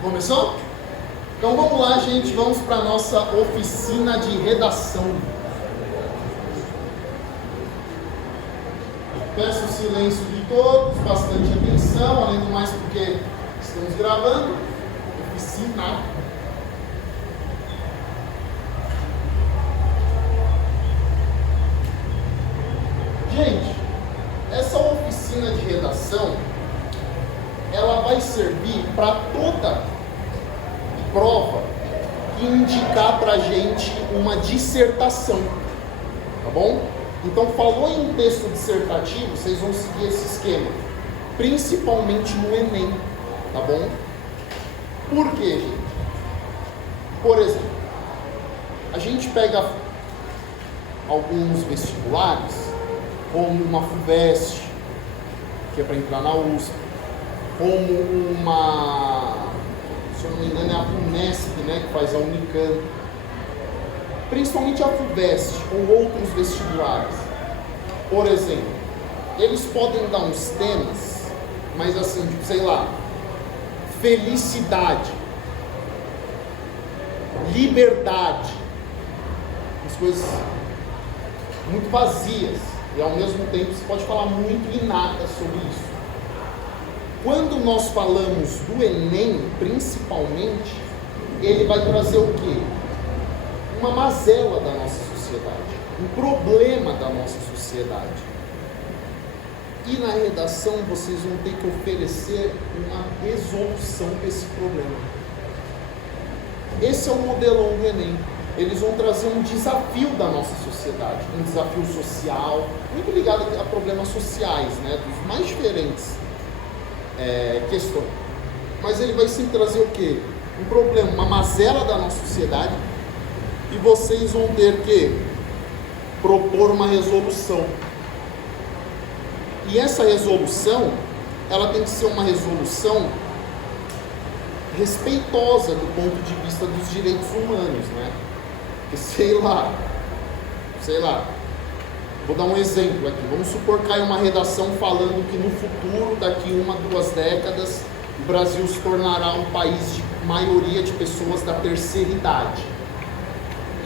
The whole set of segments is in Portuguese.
Começou? Então vamos lá, gente, vamos para a nossa oficina de redação. Peço o silêncio de todos, bastante atenção, além do mais porque estamos gravando. Oficina. Gente, essa oficina de redação, ela vai servir para toda prova indicar para a gente uma dissertação, tá bom? Então, falou em texto dissertativo, vocês vão seguir esse esquema, principalmente no Enem, tá bom? Por quê, gente? Por exemplo, a gente pega alguns vestibulares, como uma FUVEST, que é para entrar na USP, como uma, se eu não me engano, é a FUNESP, né, que faz a Unicamp. Principalmente a FUVEST ou outros vestibulares. Por exemplo, eles podem dar uns temas, mas assim, tipo, sei lá, felicidade, liberdade, umas coisas muito vazias, e ao mesmo tempo você pode falar muito e nada sobre isso. Quando nós falamos do Enem, principalmente, ele vai trazer o quê? Uma mazela da nossa sociedade, um problema da nossa sociedade. E na redação vocês vão ter que oferecer uma resolução para esse problema. Esse é o modelão do Enem. Eles vão trazer um desafio da nossa sociedade, um desafio social, muito ligado a problemas sociais, né, dos mais diferentes questões. Mas ele vai sempre trazer o quê? Um problema, uma mazela da nossa sociedade, e vocês vão ter que propor uma resolução. E essa resolução, ela tem que ser uma resolução respeitosa do ponto de vista dos direitos humanos, né? Porque sei lá, vou dar um exemplo aqui. Vamos supor que cai uma redação falando que no futuro, daqui 1 a 2 décadas, o Brasil se tornará um país de maioria de pessoas da terceira idade.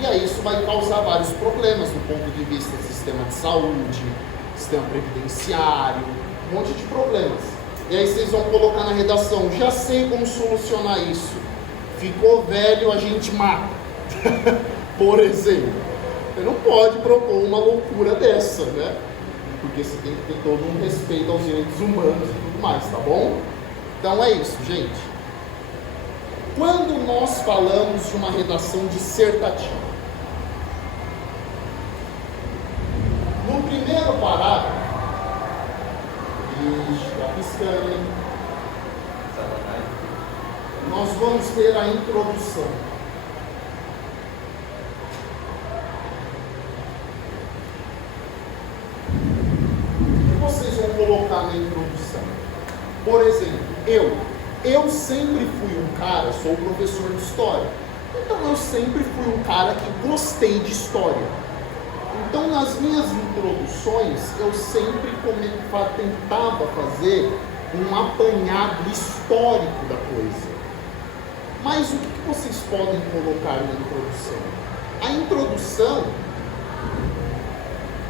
E aí isso vai causar vários problemas do ponto de vista do sistema de saúde, sistema previdenciário, um monte de problemas. E aí vocês vão colocar na redação, já sei como solucionar isso. Ficou velho, a gente mata. Por exemplo. Você não pode propor uma loucura dessa, né? Porque você tem que ter todo um respeito aos direitos humanos e tudo mais, tá bom? Então é isso, gente. Quando nós falamos de uma redação dissertativa, no primeiro parágrafo, está piscando, hein? Nós vamos ter a introdução. O que vocês vão colocar na introdução? Por exemplo, eu sempre fui um cara, sou professor de história, então eu sempre fui um cara que gostei de história. Então nas minhas introduções eu sempre tentava fazer um apanhado histórico da coisa. Mas o que vocês podem colocar na introdução? A introdução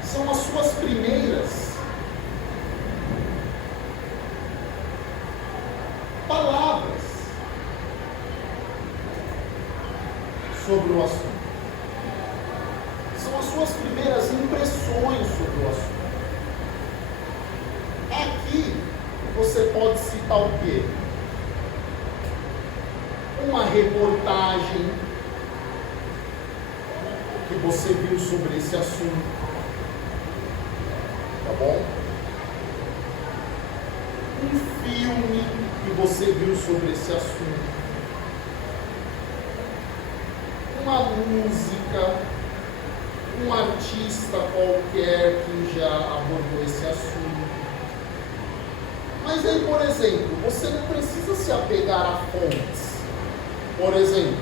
são as suas primeiras palavras sobre o assunto. São as suas primeiras impressões sobre o assunto. Aqui você pode citar o quê? Uma reportagem que você viu sobre esse assunto. Tá bom? Um filme que você viu sobre esse assunto. Uma música, um artista qualquer que já abordou esse assunto. Mas aí, por exemplo, você não precisa se apegar a fontes. Por exemplo,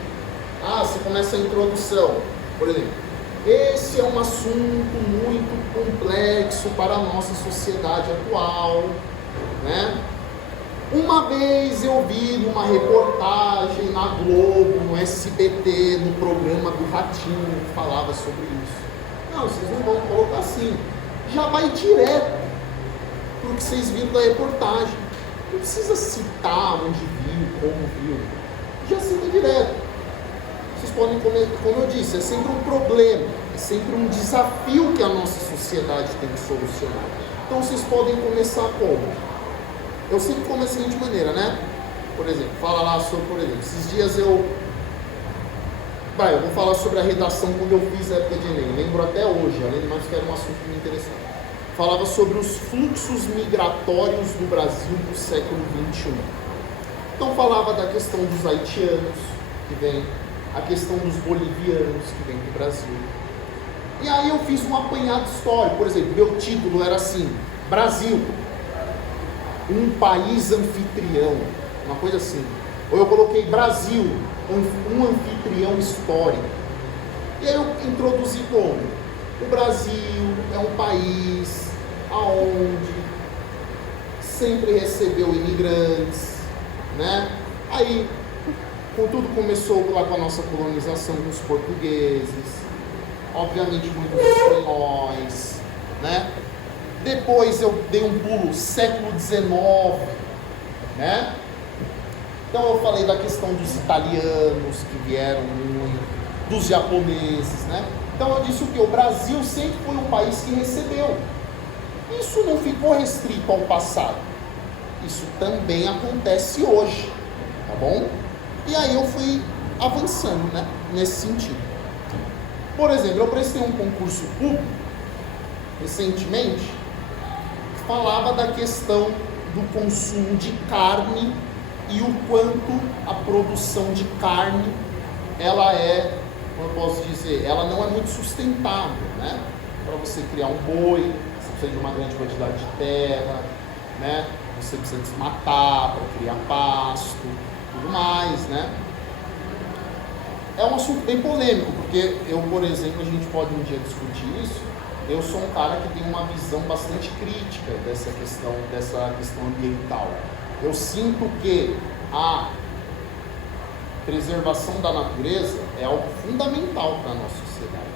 você começa a introdução. Por exemplo, esse é um assunto muito complexo para a nossa sociedade atual, né? Uma vez eu vi numa reportagem na Globo, no SBT, no programa do Ratinho, que falava sobre isso. Não, vocês não vão colocar assim. Já vai direto para o que vocês viram da reportagem. Não precisa citar onde viu, como viu. Já cita direto. Vocês podem comer, como eu disse, é sempre um problema, é sempre um desafio que a nossa sociedade tem que solucionar. Então vocês podem começar como? Eu sempre começo da seguinte maneira, né? Por exemplo, fala lá sobre, por exemplo, esses dias eu vou falar sobre a redação quando eu fiz a época de Enem. Lembro até hoje, além de mais que era um assunto que me interessava. Falava sobre os fluxos migratórios do Brasil do século XXI. Então falava da questão dos haitianos, que vem, a questão dos bolivianos, que vem do Brasil. E aí eu fiz um apanhado histórico. Por exemplo, meu título era assim, Brasil, um país anfitrião, uma coisa assim. Ou eu coloquei Brasil, um anfitrião histórico. E aí eu introduzi como? O Brasil é um país aonde sempre recebeu imigrantes, né? Aí, tudo começou lá com a nossa colonização com os portugueses, obviamente muitos espanhóis, né? Depois eu dei um pulo, século XIX, né? Então eu falei da questão dos italianos que vieram muito, dos japoneses, né? Então eu disse o que? O Brasil sempre foi um país que recebeu. Isso não ficou restrito ao passado. Isso também acontece hoje, tá bom? E aí eu fui avançando, né? Nesse sentido. Por exemplo, eu prestei um concurso público recentemente que falava da questão do consumo de carne e o quanto a produção de carne, ela é, como eu posso dizer, ela não é muito sustentável, né? Para você criar um boi, você precisa de uma grande quantidade de terra, né? Você precisa desmatar para criar pasto, tudo mais, né? É um assunto bem polêmico, porque eu, por exemplo, a gente pode um dia discutir isso. Eu sou um cara que tem uma visão bastante crítica dessa questão ambiental. Eu sinto que a preservação da natureza é algo fundamental para a nossa sociedade.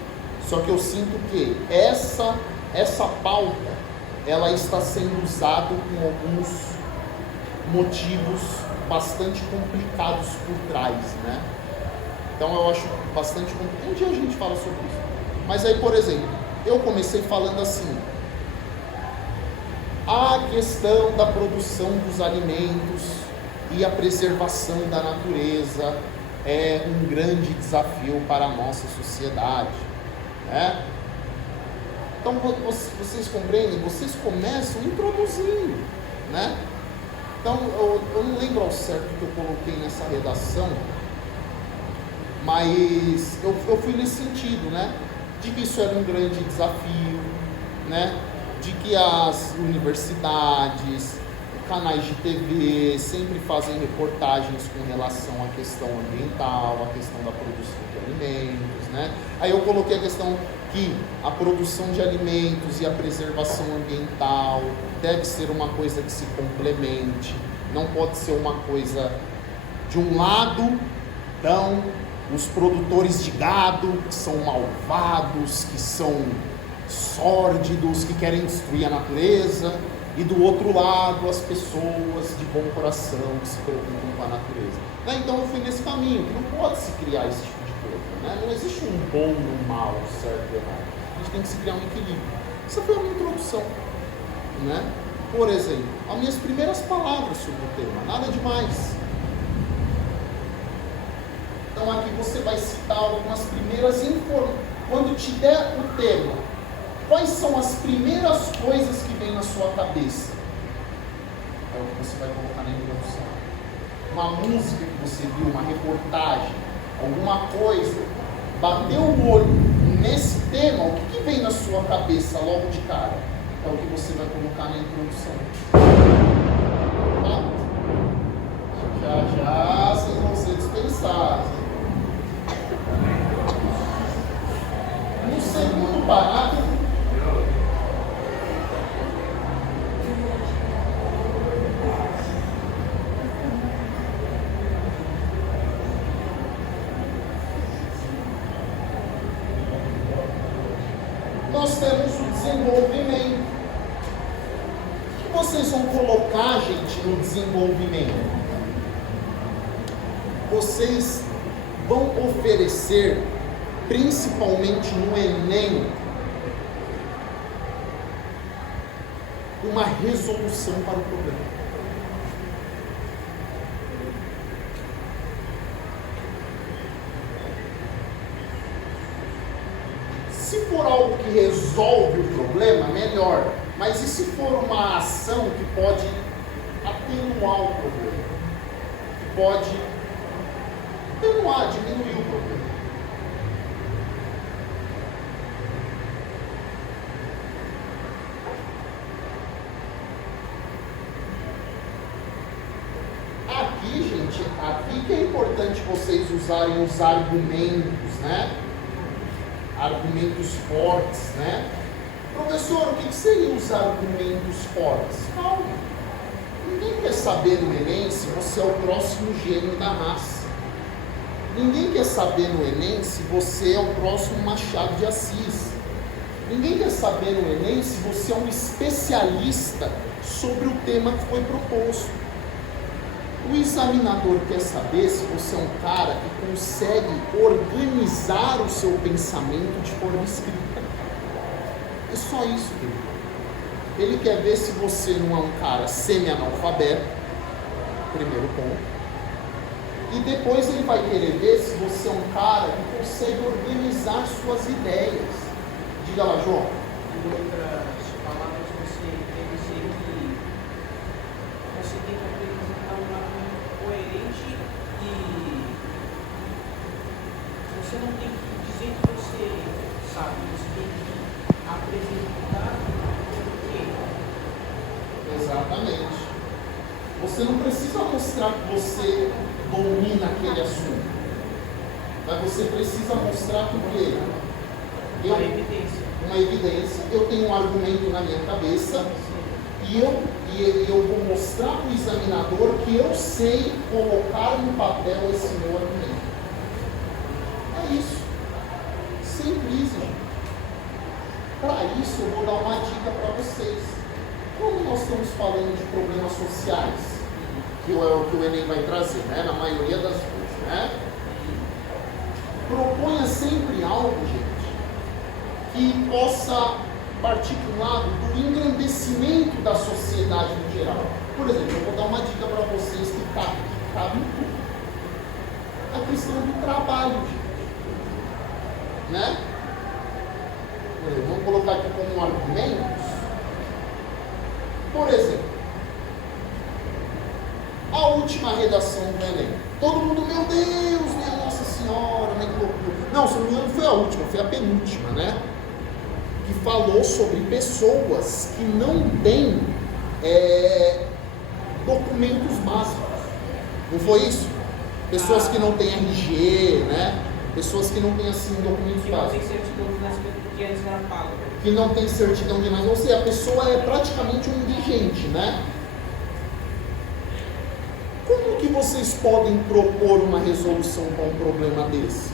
Só que eu sinto que essa pauta, ela está sendo usada com alguns motivos bastante complicados por trás, né? Então eu acho bastante complicado. Um dia a gente fala sobre isso. Mas aí, por exemplo, eu comecei falando assim: a questão da produção dos alimentos e a preservação da natureza é um grande desafio para a nossa sociedade, né? Então vocês compreendem? Vocês começam introduzindo, né? Então eu não lembro ao certo o que eu coloquei nessa redação, mas eu fui nesse sentido, né? De que isso era um grande desafio, né? De que as universidades, canais de TV sempre fazem reportagens com relação à questão ambiental, à questão da produção de alimentos, né? Aí eu coloquei a questão que a produção de alimentos e a preservação ambiental deve ser uma coisa que se complemente, não pode ser uma coisa de um lado, então os produtores de gado que são malvados, que são sórdidos, que querem destruir a natureza, e do outro lado as pessoas de bom coração que se preocupam com a natureza, né? Então eu fui nesse caminho, que não pode se criar esse tipo de coisa, né? Não existe um bom e um mal, certo e errado. A gente tem que se criar um equilíbrio. Essa foi a minha introdução, né? Por exemplo, as minhas primeiras palavras sobre o tema, nada demais. Então aqui você vai citar algumas primeiras informações. Quando te der o tema, quais são as primeiras coisas que vêm na sua cabeça? É o que você vai colocar na introdução. Uma música que você viu, uma reportagem, alguma coisa, bateu o olho nesse tema, o que vem na sua cabeça logo de cara? É o que você vai colocar na introdução. Tá? Já vocês vão ser dispensados. No segundo parágrafo, desenvolvimento. O que vocês vão colocar, gente, no desenvolvimento? Vocês vão oferecer, principalmente no Enem, uma resolução para o problema. Se for algo que resolve o problema, melhor. Mas e se for uma ação que pode atenuar o problema? Que pode atenuar, diminuir o problema? Aqui, gente, aqui que é importante vocês usarem os argumentos, né? Argumentos fortes, né? Professor, o que seriam os argumentos fortes? Calma. Ninguém quer saber no Enem se você é o próximo gênio da raça. Ninguém quer saber no Enem se você é o próximo Machado de Assis. Ninguém quer saber no Enem se você é um especialista sobre o tema que foi proposto. O examinador quer saber se você é um cara que consegue organizar o seu pensamento de forma escrita. É só isso que ele quer. Ele quer ver se você não é um cara semi-analfabeto, primeiro ponto. E depois ele vai querer ver se você é um cara que consegue organizar suas ideias. Diga lá, João. Em outras palavras, você quer dizer que você tem que apresentar um argumento coerente e você não tem que dizer que você sabe, você tem que apresentar o quê? Exatamente. Você não precisa mostrar que você domina aquele assunto, mas você precisa mostrar que o quê? Uma evidência. Eu tenho um argumento na minha cabeça e eu vou mostrar para o examinador que eu sei colocar no papel esse meu argumento. É isso. Simples, gente. Para isso, eu vou dar uma dica para vocês. Como nós estamos falando de problemas sociais, que é o que o Enem vai trazer, né? Na maioria das vezes, né? Proponha sempre algo, gente, que possa partir para um lado do engrandecimento da sociedade no geral. Por exemplo, eu vou dar uma dica para vocês que cabe em tudo. A questão do trabalho, gente. Né? Por exemplo, vamos colocar aqui como argumentos. Por exemplo, a última redação do Enem. Todo mundo, meu Deus, minha Nossa Senhora, né? Não, se não me engano, foi a última, foi a penúltima, né? Que falou sobre pessoas que não têm documentos básicos. Não foi isso? Pessoas que não têm RG, né? Pessoas que não têm, assim, documentos básicos. Que não tem certidão de nascimento. Ou seja, a pessoa é praticamente um indigente, né? Como que vocês podem propor uma resolução para um problema desse?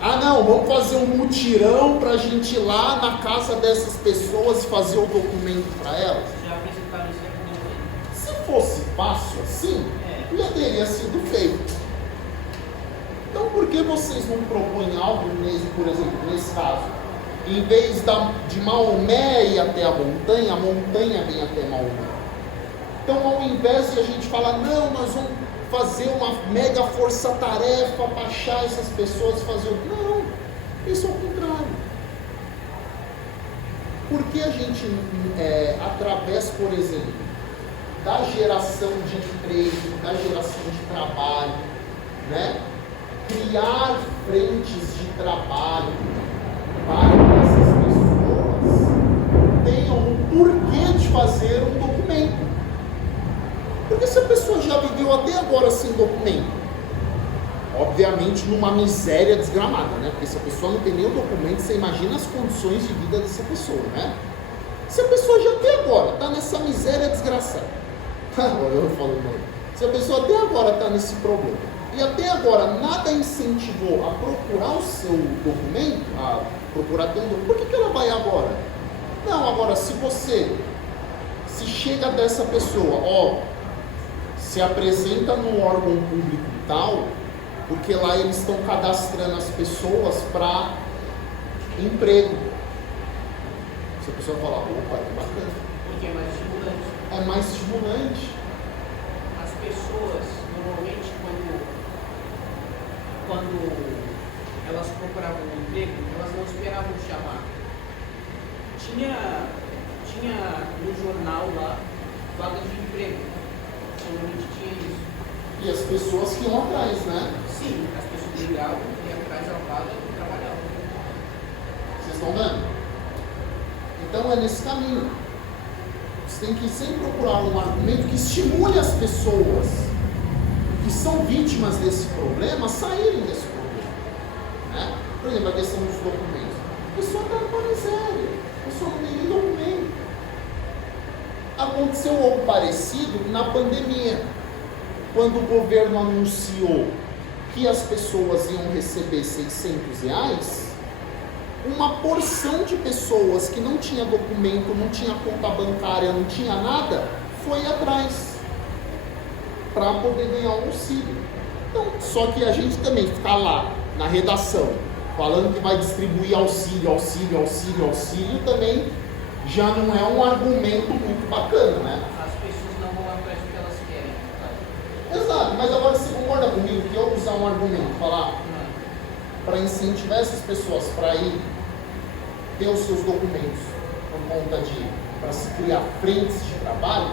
Ah, não, vamos fazer um mutirão para a gente ir lá na casa dessas pessoas e fazer o documento para elas? Já apresentaram isso aqui. Se fosse fácil assim, já teria sido feito. Então, por que vocês não propõem algo, por exemplo, nesse caso? Em vez de Maomé ir até a montanha vem até Maomé. Então, ao invés de a gente falar, não, nós vamos fazer uma mega força-tarefa para achar essas pessoas, fazer... Não, isso é o contrário. Porque a gente, através, por exemplo, da geração de emprego, da geração de trabalho, né? Criar frentes de trabalho para que essas pessoas tenham um porquê de fazer um documento. Porque se a pessoa já viveu até agora sem documento, obviamente numa miséria desgramada, né? Porque se a pessoa não tem nenhum documento, você imagina as condições de vida dessa pessoa, né? Se a pessoa já até agora está nessa miséria desgraçada, eu falo, se a pessoa até agora está nesse problema, e até agora nada incentivou a procurar o seu documento, a procurar ter um documento, por que ela vai agora? Não, agora, se você se chega dessa pessoa, ó, se apresenta no órgão público tal, porque lá eles estão cadastrando as pessoas para emprego. Se a pessoa falar, opa, que bacana. Porque é mais estimulante. É mais estimulante. As pessoas, normalmente, quando elas procuravam um emprego, elas não esperavam chamar. Tinha no jornal lá, vagas de emprego. Normalmente tinha isso. E as pessoas que iam atrás, né? Sim, as pessoas ligavam e atrás da vaga e trabalhavam. Vocês estão vendo? Então é nesse caminho. Você tem que sempre procurar um argumento que estimule as pessoas que são vítimas desse problema a saírem desse problema. Né? Por exemplo, a questão dos documentos. A pessoa está numa miséria, a pessoa não tem nem documento. Aconteceu algo parecido na pandemia, quando o governo anunciou que as pessoas iam receber R$600, uma porção de pessoas que não tinha documento, não tinha conta bancária, não tinha nada, foi atrás para poder ganhar um auxílio. Então, só que a gente também ficar lá na redação falando que vai distribuir auxílio também já não é um argumento muito bacana, né? As pessoas não vão atrás do que elas querem. Tá? Exato, mas agora você concorda comigo que eu usar um argumento, falar para incentivar essas pessoas para ir ter os seus documentos por conta para se criar frentes de trabalho,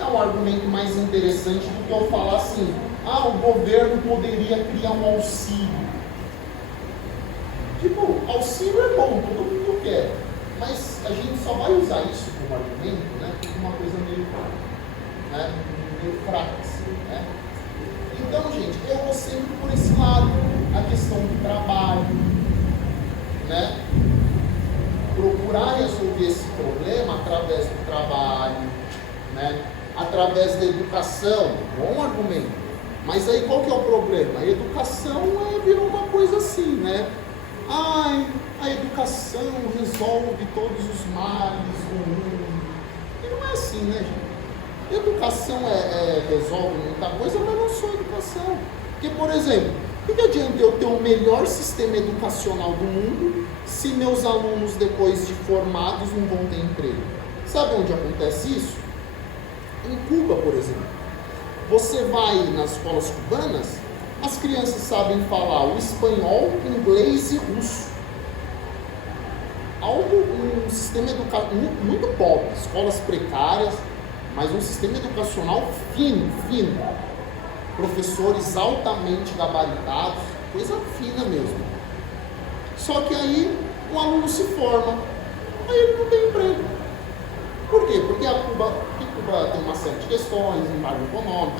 é um argumento mais interessante do que eu falar assim, o governo poderia criar um auxílio. Tipo, auxílio é bom, todo mundo quer, mas a gente só vai usar isso como argumento, né, como uma coisa meio fraca, assim, né? Então, gente, eu vou sempre por esse lado, a questão do trabalho, né? Procurar resolver esse problema através do trabalho, né? Através da educação, bom argumento. Mas aí qual que é o problema? A educação virou uma coisa assim, né? A educação resolve todos os males do mundo. E não é assim, né, gente? Educação resolve muita coisa, mas não só educação. Porque, por exemplo, o que adianta eu ter o melhor sistema educacional do mundo se meus alunos, depois de formados, não vão ter emprego? Sabe onde acontece isso? Em Cuba, por exemplo. Você vai nas escolas cubanas, as crianças sabem falar o espanhol, inglês e russo. Um sistema educacional muito pobre, escolas precárias, mas um sistema educacional fino. Professores altamente gabaritados, coisa fina mesmo. Só que aí o aluno se forma, aí ele não tem emprego. Por quê? Porque Cuba tem uma série de questões, embargo econômico,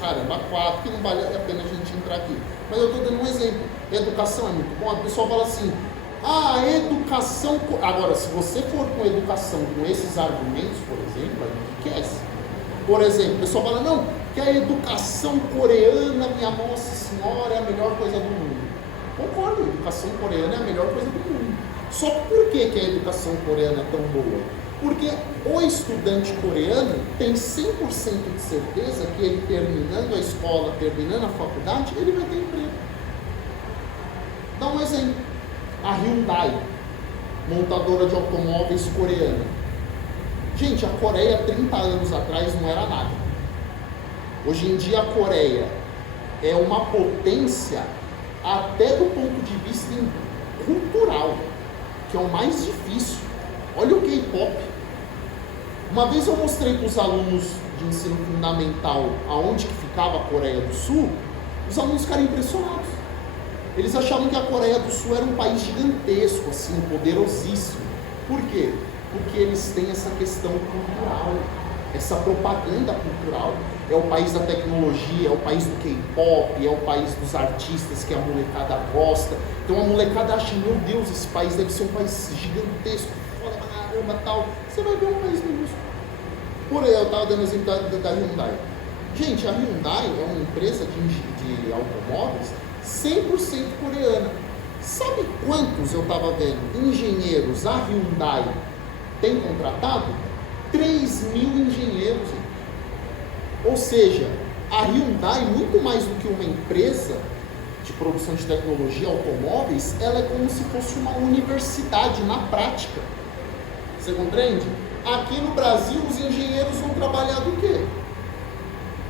caramba, que não vale a pena a gente entrar aqui. Mas eu estou dando um exemplo. A educação é muito bom, a pessoa fala assim, a educação... Agora, se você for com educação com esses argumentos, por exemplo, aí enriquece. Por exemplo, o pessoal fala, não, que a educação coreana, minha Nossa Senhora, é a melhor coisa do mundo. Concordo, a educação coreana é a melhor coisa do mundo. Só por que a educação coreana é tão boa? Porque o estudante coreano tem 100% de certeza que ele terminando a escola, terminando a faculdade, ele vai ter emprego. Dá um exemplo. A Hyundai, montadora de automóveis coreana. Gente, a Coreia 30 anos atrás não era nada. Hoje em dia a Coreia é uma potência até do ponto de vista cultural, que é o mais difícil. Olha o K-pop. Uma vez eu mostrei para os alunos de ensino fundamental aonde que ficava a Coreia do Sul, os alunos ficaram impressionados. Eles achavam que a Coreia do Sul era um país gigantesco, assim, poderosíssimo. Por quê? Porque eles têm essa questão cultural, essa propaganda cultural. É o país da tecnologia, é o país do K-pop, é o país dos artistas que a molecada gosta. Então a molecada acha, meu Deus, esse país deve ser um país gigantesco, foda pra caramba, tal. Você vai ver um país minúsculo. Por aí, eu estava dando exemplo da Hyundai. Gente, a Hyundai é uma empresa de automóveis 100% coreana. Sabe quantos eu estava vendo engenheiros a Hyundai tem contratado? 3 mil engenheiros, gente. Ou seja, a Hyundai, muito mais do que uma empresa de produção de tecnologia automóveis, ela é como se fosse uma universidade na prática. Você compreende? Aqui no Brasil, os engenheiros vão trabalhar do quê?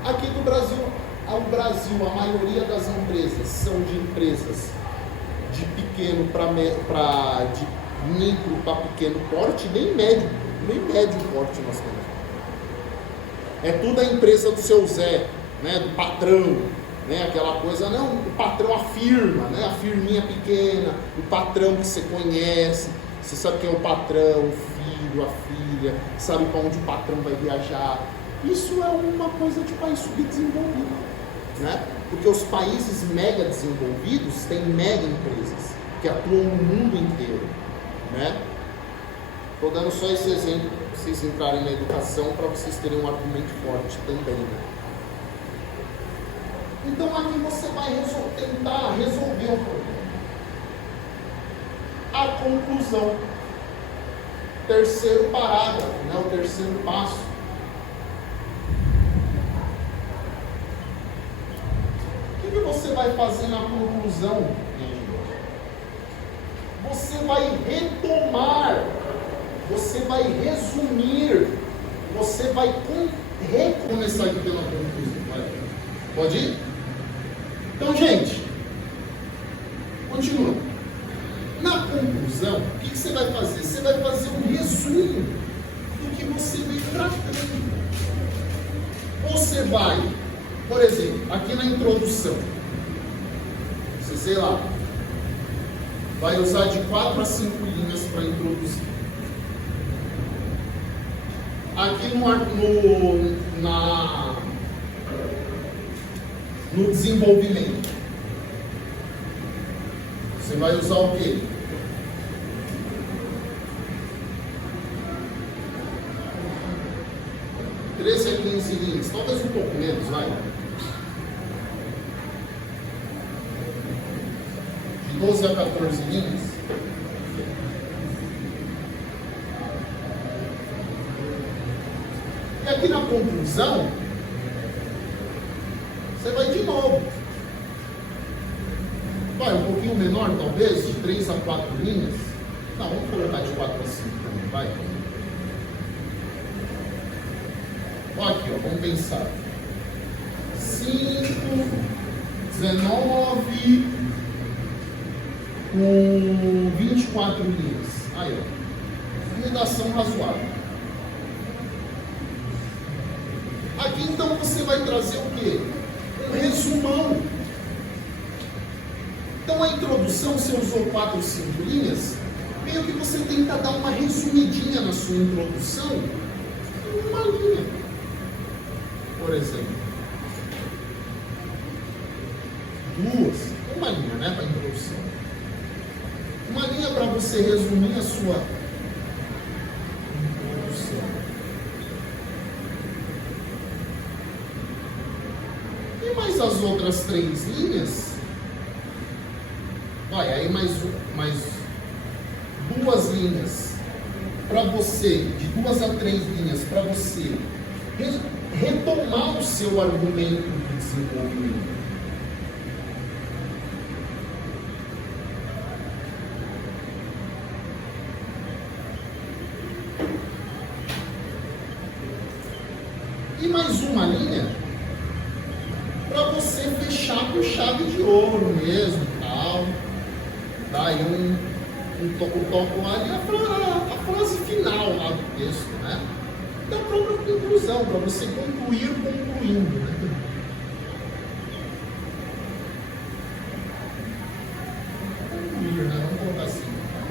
Aqui no Brasil, a maioria das empresas são de empresas de pequeno de micro para pequeno porte, nem médio porte nós temos. É tudo a empresa do seu Zé, né, do patrão, né, aquela coisa, não, o patrão afirma, né, a firminha pequena, o patrão que você conhece, você sabe quem é o patrão, o filho, a filha, sabe para onde o patrão vai viajar. Isso é uma coisa de país subdesenvolvido, né? Porque os países mega desenvolvidos têm mega empresas que atuam no mundo inteiro, né? Estou dando só esse exemplo para vocês entrarem na educação, para vocês terem um argumento forte também, né? Então aqui você vai tentar resolver o problema. A conclusão. Terceiro parágrafo, né? O terceiro passo. O que você vai fazer na conclusão? Você vai retomar, você vai resumir, você vai recomeçar aqui pela conclusão. Pode ir? Então, gente, continua. Na conclusão, o que você vai fazer? Você vai fazer um resumo do que você vem tratando. Você vai, por exemplo, aqui na introdução, você sei lá, vai usar de 4 a 5 linhas para introduzir. Aqui no desenvolvimento, você vai usar o quê? 13 a 15 linhas, talvez um pouco menos, vai. De 12 a 14 linhas. E aqui na conclusão, você vai de novo. Vai um pouquinho menor, talvez, de 3 a 4 linhas. Não, vamos colocar de 4 a 5 também, vai. Aqui, ó, vamos pensar. 5, 19, com 24 linhas. Aí, ó. Redação razoável. Aqui, então, você vai trazer o quê? Um resumão. Então, a introdução, você usou 4 ou 5 linhas, meio que você tenta dar uma resumidinha na sua introdução em uma linha. Por exemplo, 2, uma linha, né, para introdução. Uma linha para você resumir a sua introdução. E mais as outras 3 linhas, vai, aí mais 2 linhas para você, de 2 a 3 linhas para você retomar o seu argumento de desenvolvimento. E mais uma linha para você fechar com chave de ouro mesmo, tal. Dá aí um toco ali, a frase final lá do texto, né? Da própria conclusão, para você concluir concluindo, né? Concluir, né? Vamos colocar assim.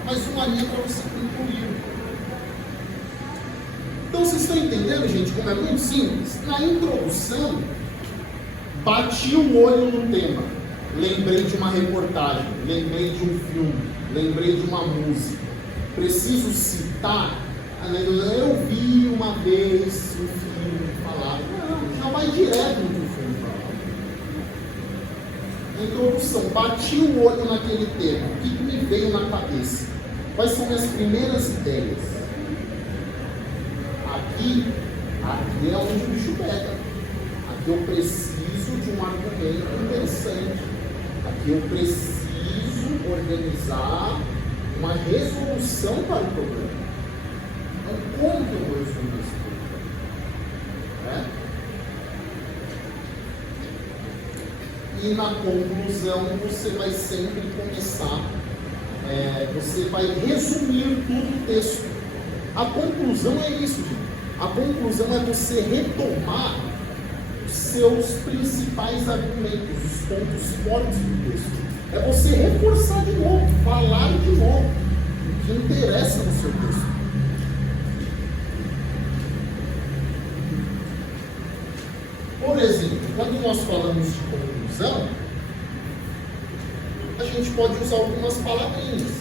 Mas uma linha para você concluir. Então vocês estão entendendo, gente, como é muito simples? Na introdução, bati o olho no tema. Lembrei de uma reportagem, lembrei de um filme, lembrei de uma música. Preciso citar. Eu vi uma vez um filme falar. Não, já vai direto no que o filme fala. Na introdução, bati o olho naquele tema. O que me veio na cabeça? Quais são minhas primeiras ideias? aqui é onde o bicho pega. Aqui eu preciso de um argumento interessante. Aqui eu preciso organizar uma resolução para o problema. Então, como que eu vou resolver esse problema? E na conclusão, você vai sempre começar, você vai resumir tudo o texto. A conclusão é isso, gente. A conclusão é você retomar os seus principais argumentos, os pontos fortes do texto. É você reforçar de novo, falar de novo o que interessa no seu texto. Por exemplo, quando nós falamos de conclusão, a gente pode usar algumas palavrinhas.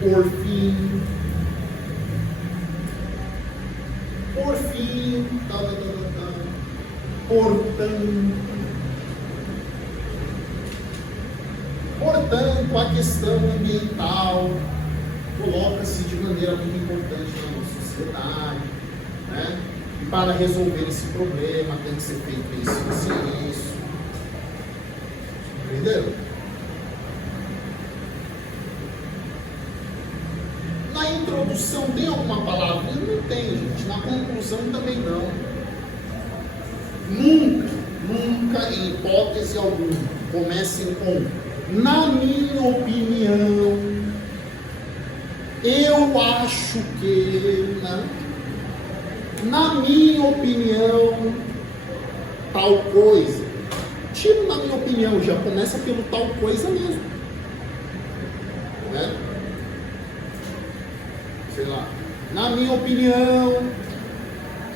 Por fim, portanto, a questão ambiental coloca-se de maneira muito importante na nossa sociedade, né? E para resolver esse problema tem que ser feito isso, isso. Entenderam? Na introdução tem alguma palavra? Não tem, gente. Na conclusão também não. Nunca, em hipótese alguma, comecem com na minha opinião, eu acho que, né? Na minha opinião, tal coisa. Tira na minha opinião, já começa pelo tal coisa mesmo. Né? Sei lá. Na minha opinião,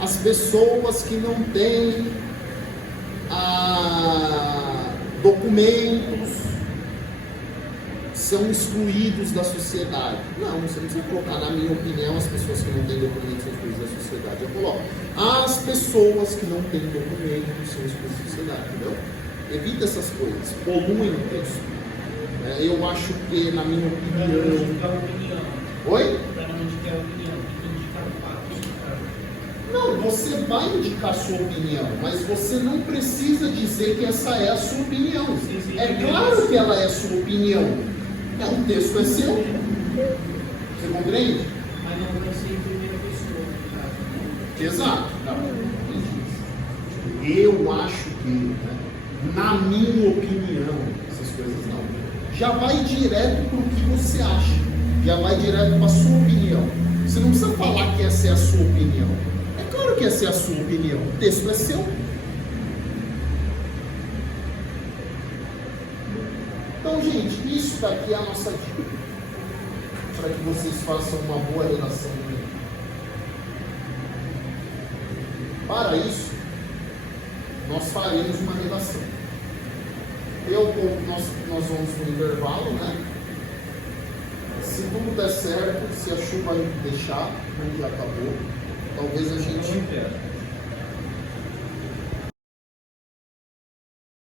as pessoas que não têm documentos são excluídos da sociedade. Não, você não precisa colocar, na minha opinião, as pessoas que não têm documentos são excluídas da sociedade. Eu coloco, as pessoas que não têm documentos são excluídas da sociedade, entendeu? Evita essas coisas, poluem o texto. Eu acho que, na minha opinião... Oi? Não, você vai indicar sua opinião, mas você não precisa dizer que essa é a sua opinião. É claro que ela é a sua opinião. O texto é seu. Você compreende? Mas não vai ser em primeira pessoa. Exato. Eu acho que, né? Na minha opinião, essas coisas não. Já vai direto para o que você acha. Já vai direto para a sua opinião. Você não precisa falar que essa é a sua opinião. É claro que essa é a sua opinião. O texto é seu. Então, gente, isso daqui é a nossa dica. Para que vocês façam uma boa redação comigo. Para isso, nós faremos uma redação. Nós vamos no intervalo, né? Se tudo der certo, se a chuva deixar, como já acabou, talvez a gente